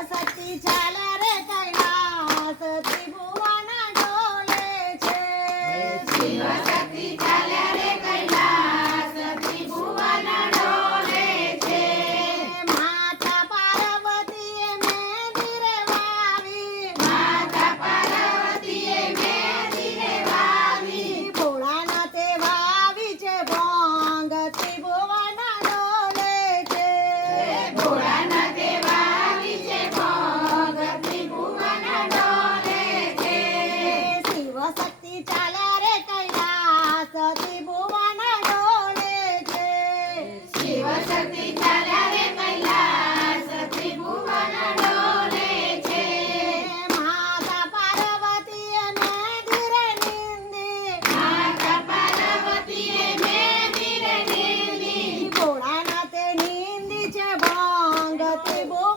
શક્તિ ચાલે રે કૈલાસ ત્રિભુવન ડોલે છે શિવ શક્તિ ચાલે રે કૈલાસ ત્રિભુવન ડોલે છે માતા પાર્વતીએ મહેંદી રે વાવી માતા પાર્વતીએ મહેંદી રે વાવી ભોળાનાથે વાવી છે ભોંગ ત્રિભુવન ડોલે છે ભોળાનાથે વાવી છે ભોગ ત્રિભુવન ડોલે છે શિવ શક્તિ ચાલે રે કૈલાસ ત્રિભુવન ડોલે છે શિવ શક્તિ ચાલે રે કૈલાસ ત્રિભુવન ડોલે છે માતા પાર્વતીએ મહેંદી રે નિંદી માતા પાર્વતીએ મહેંદી રે નિંદી ભોળાનાથે નિંદી છે ભોંગ ત્રિભુવન